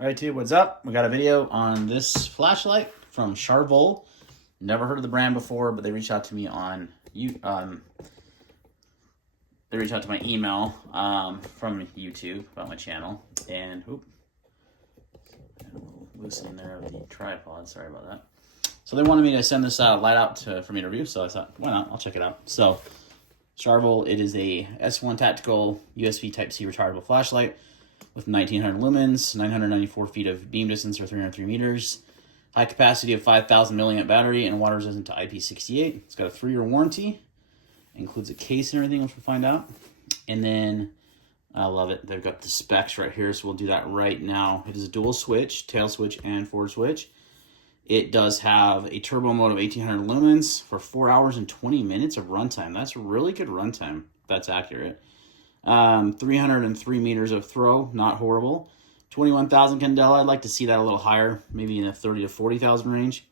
Alright, dude, what's up? We got a video on this flashlight from Sharvol. Never heard of the brand before, but they reached out to me on they reached out to my email from YouTube about my channel, and I had a little loosening there of the tripod. Sorry about that. So they wanted me to send this light out for me to review, so I thought, why not? I'll check it out. So Sharvol, it is a S1 Tactical USB Type-C rechargeable flashlight with 1900 lumens, 994 feet of beam distance, or 303 meters, high capacity of 5,000 milliamp battery, and water resistant to IP68. It's got a 3-year warranty, includes a case and everything, which we'll find out. And then, I love it, they've got the specs right here, so we'll do that right now. It is a dual switch, tail switch and forward switch. It does have a turbo mode of 1800 lumens for 4 hours and 20 minutes of runtime. That's really good runtime, if that's accurate. 303 meters of throw, not horrible. 21,000 candela, I'd like to see that a little higher, maybe in the 30 to 40,000 range.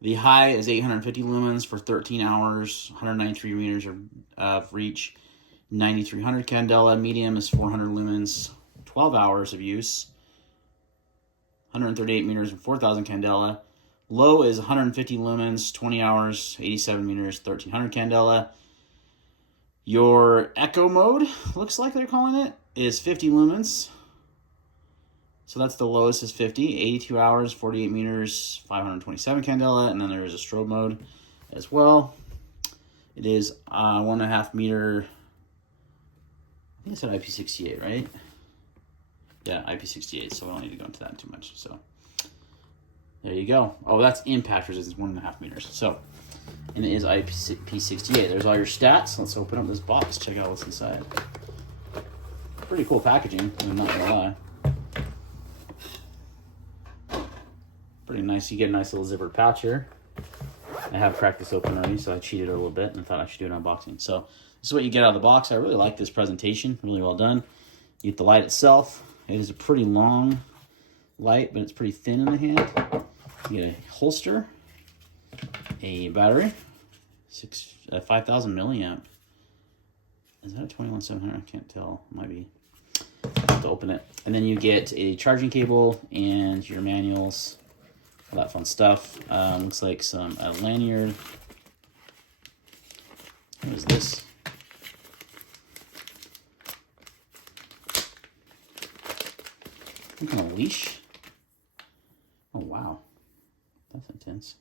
The high is 850 lumens for 13 hours, 193 meters of reach, 9,300 candela. Medium is 400 lumens, 12 hours of use, 138 meters and 4,000 candela. Low is 150 lumens, 20 hours, 87 meters, 1,300 candela. Your echo mode, looks like they're calling it, is 50 lumens. So that's the lowest is 50, 82 hours, 48 meters, 527 candela, and then there is a strobe mode as well. It is 1.5 meter, I think it said IP68, right? Yeah, IP68, so we don't need to go into that too much. So there you go. Oh, that's impact resistance, 1.5 meters. So, and it is IP68. There's all your stats. Let's open up this box, check out what's inside. Pretty cool packaging, I'm not gonna lie. Pretty nice. You get a nice little zippered pouch here. I have cracked this open already, so I cheated a little bit and I thought I should do an unboxing. So this is what you get out of the box. I really like this presentation, really well done. You get the light itself. It is a pretty long light, but it's pretty thin in the hand. You get a holster, a battery, 5,000 milliamp. Is that a 21700? I can't tell. Might be. I have to open it. And then you get a charging cable and your manuals, all that fun stuff. Looks like a lanyard. What is this? Some kind of leash. Oh wow, that's intense.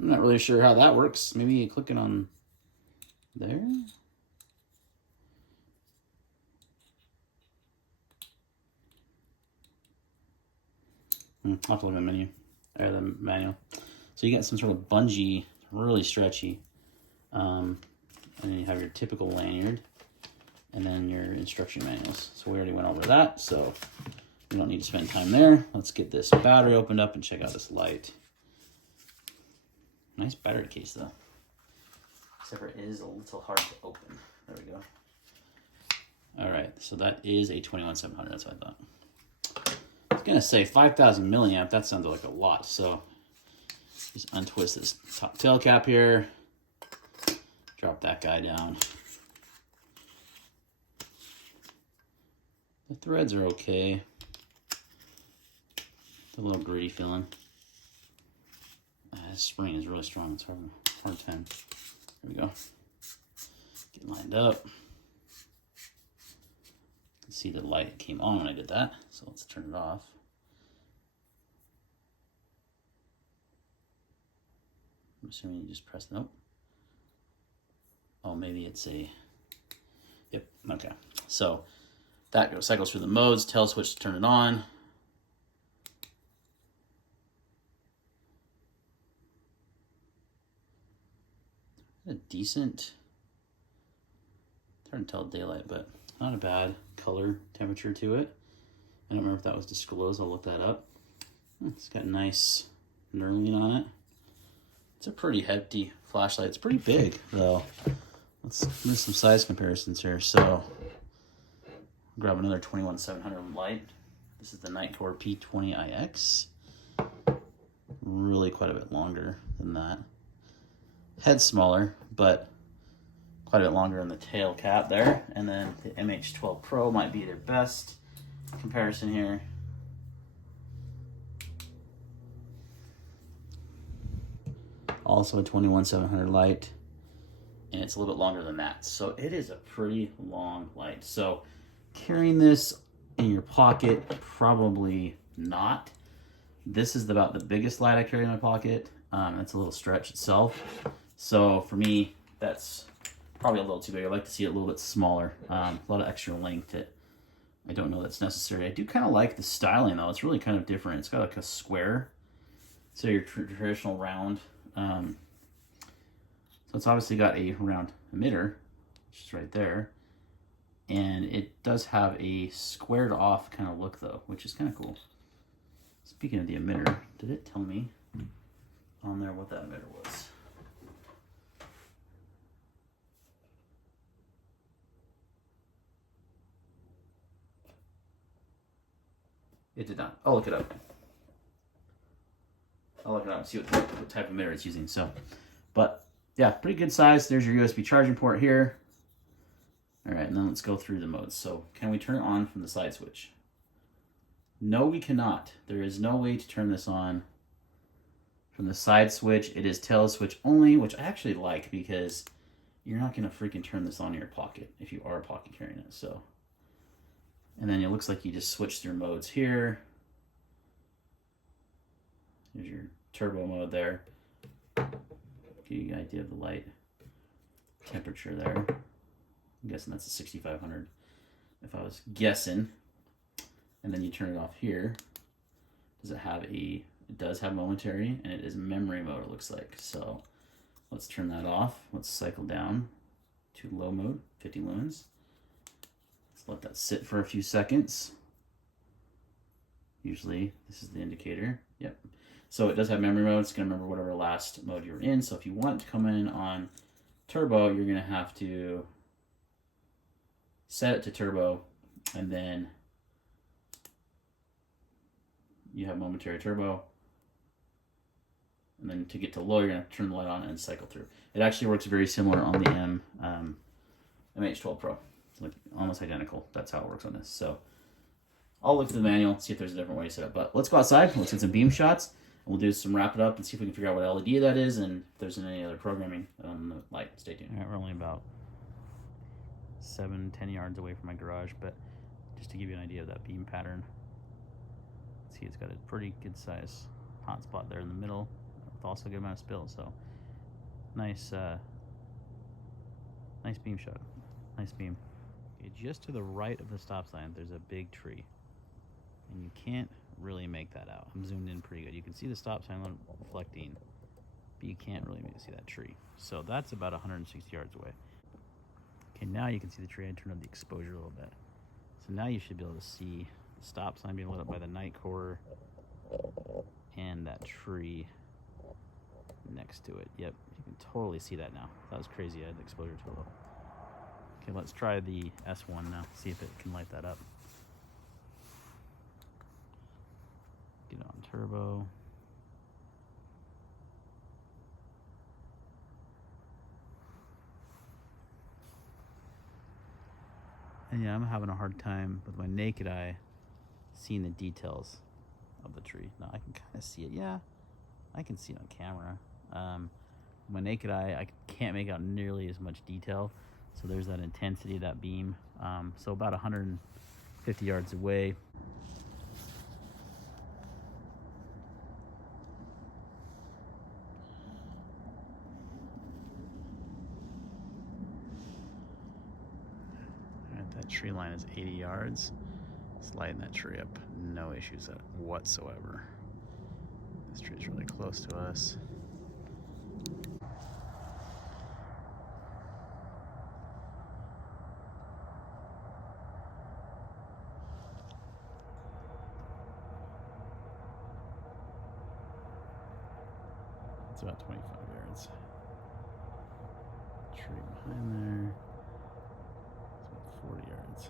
I'm not really sure how that works. Maybe you click it on there. I'll have to look at the menu, or the manual. So you got some sort of bungee, really stretchy. And then you have your typical lanyard, and then your instruction manuals. So we already went over that, so we don't need to spend time there. Let's get this battery opened up and check out this light. Nice battery case though. Except for it is a little hard to open. There we go. All right, so that is a 21700, that's what I thought. I was gonna say 5,000 milliamp, that sounded like a lot. So just untwist this top tail cap here. Drop that guy down. The threads are okay. It's a little gritty feeling. This spring is really strong. It's hard time. There we go. Get lined up. You can see the light came on when I did that. So let's turn it off. I'm assuming you just press nope. Oh, maybe it's a, yep, okay. So that cycles through the modes, tail switch to turn it on. A decent, it's hard to tell daylight, but not a bad color temperature to it. I don't remember if that was disclosed, I'll look that up. It's got a nice knurling on it. It's a pretty hefty flashlight. It's pretty big though. Let's do some size comparisons here. So grab another 21700 light. This is the Nightcore P20IX. Really quite a bit longer than that. Head smaller, but quite a bit longer in the tail cap there. And then the MH12 Pro might be their best comparison here. Also a 21700 light, and it's a little bit longer than that. So it is a pretty long light. So carrying this in your pocket, probably not. This is about the biggest light I carry in my pocket. It's a little stretch itself. So for me, that's probably a little too big. I like to see it a little bit smaller. A lot of extra length that I don't know that's necessary. I do kind of like the styling though. It's really kind of different. It's got like a square. So your traditional round. So it's obviously got a round emitter, which is right there. And it does have a squared off kind of look though, which is kind of cool. Speaking of the emitter, did it tell me on there what that emitter was? It did not. I'll look it up. I'll look it up and see what type of emitter it's using. So, but yeah, pretty good size. There's your USB charging port here. All right, and then let's go through the modes. So can we turn it on from the side switch? No, we cannot. There is no way to turn this on from the side switch. It is tail switch only, which I actually like because you're not going to freaking turn this on in your pocket if you are pocket carrying it. So, and then it looks like you just switch through modes here. There's your turbo mode there. Give you an idea of the light temperature there. I'm guessing that's a 6500 if I was guessing. And then you turn it off here. Does it have a, it does have momentary, and it is memory mode, it looks like. So let's turn that off. Let's cycle down to low mode, 50 lumens. Let's let that sit for a few seconds. Usually this is the indicator. Yep. So it does have memory mode. It's going to remember whatever last mode you're in. So if you want it to come in on turbo, you're going to have to set it to turbo, and then you have momentary turbo. And then to get to low, you're going to turn the light on and cycle through. It actually works very similar on the MH12 Pro. It's like almost identical. That's how it works on this. So I'll look through the manual, see if there's a different way to set it. But let's go outside. Let's get some beam shots. And we'll do some wrap it up and see if we can figure out what LED that is and if there's any other programming on the light. Stay tuned. All right, we're only about 7-10 yards away from my garage, but just to give you an idea of that beam pattern, see it's got a pretty good size hot spot there in the middle with also a good amount of spill. So nice nice beam shot, nice beam. Okay, just to the right of the stop sign there's a big tree, and you can't really make that out. I'm zoomed in pretty good. You can see the stop sign reflecting, but you can't really see that tree. So that's about 160 yards away. Okay, now you can see the tree. I turned up the exposure a little bit. So now you should be able to see the stop sign being lit up by the night core and that tree next to it. Yep, you can totally see that now. That was crazy. I had the exposure too low. Okay, let's try the S1 now. See if it can light that up. Get it on turbo. And yeah, I'm having a hard time with my naked eye seeing the details of the tree. Now I can kind of see it. Yeah, I can see it on camera. My naked eye, I can't make out nearly as much detail. So there's that intensity of that beam. So about 150 yards away. That tree line is 80 yards. It's lighting that tree up. No issues whatsoever. This tree is really close to us. It's about 25 yards. Tree behind there. 40 yards.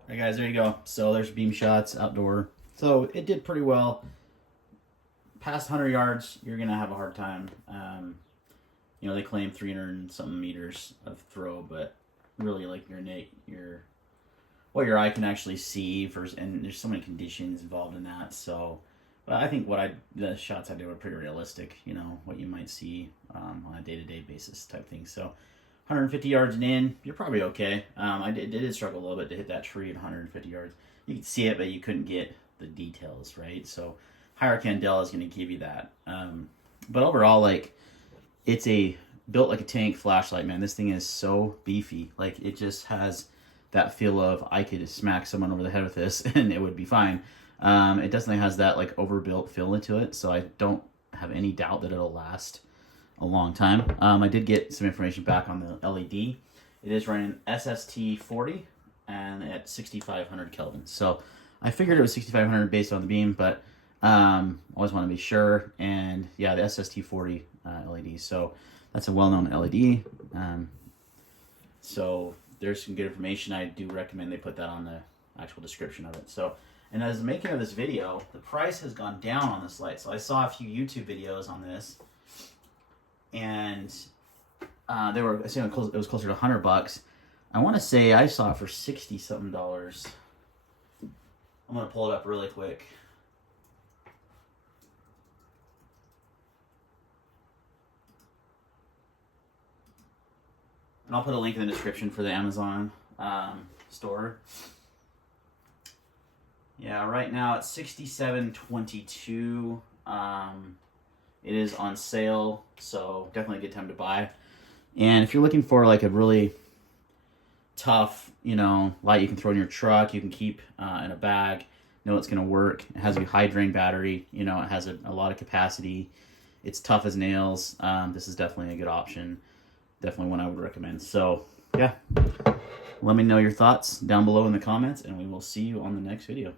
All right, guys, there you go. So there's beam shots outdoor. So it did pretty well. past 100 yards, you're gonna have a hard time. You know, they claim 300 and something meters of throw, but really, like what your eye can actually see and there's so many conditions involved in that. So, but I think the shots I did were pretty realistic. You know, what you might see on a day-to-day basis type thing. So, 150 yards and in, you're probably okay. I did struggle a little bit to hit that tree at 150 yards. You could see it, but you couldn't get the details, right? So, higher candela is going to give you that. But overall, like, it's built like a tank flashlight, man. This thing is so beefy. Like, it just has that feel of I could smack someone over the head with this and it would be fine. It definitely has that like overbuilt feel into it, so I don't have any doubt that it'll last a long time. I did get some information back on the LED. It is running SST 40 and at 6,500 Kelvin. So I figured it was 6,500 based on the beam, but always want to be sure. And yeah, the SST 40 LED. So that's a well-known LED. So there's some good information. I do recommend they put that on the actual description of it. So, and as the making of this video, the price has gone down on this light. So I saw a few YouTube videos on this, and they were saying it was closer to $100. I want to say I saw it for $60-something. I'm gonna pull it up really quick. And I'll put a link in the description for the Amazon store. Yeah, right now it's $67.22. It is on sale, so definitely a good time to buy. And if you're looking for like a really tough, you know, light you can throw in your truck, you can keep in a bag, know it's going to work. It has a high drain battery. You know, it has a lot of capacity. It's tough as nails. This is definitely a good option. Definitely one I would recommend. So, yeah. Let me know your thoughts down below in the comments, and we will see you on the next video.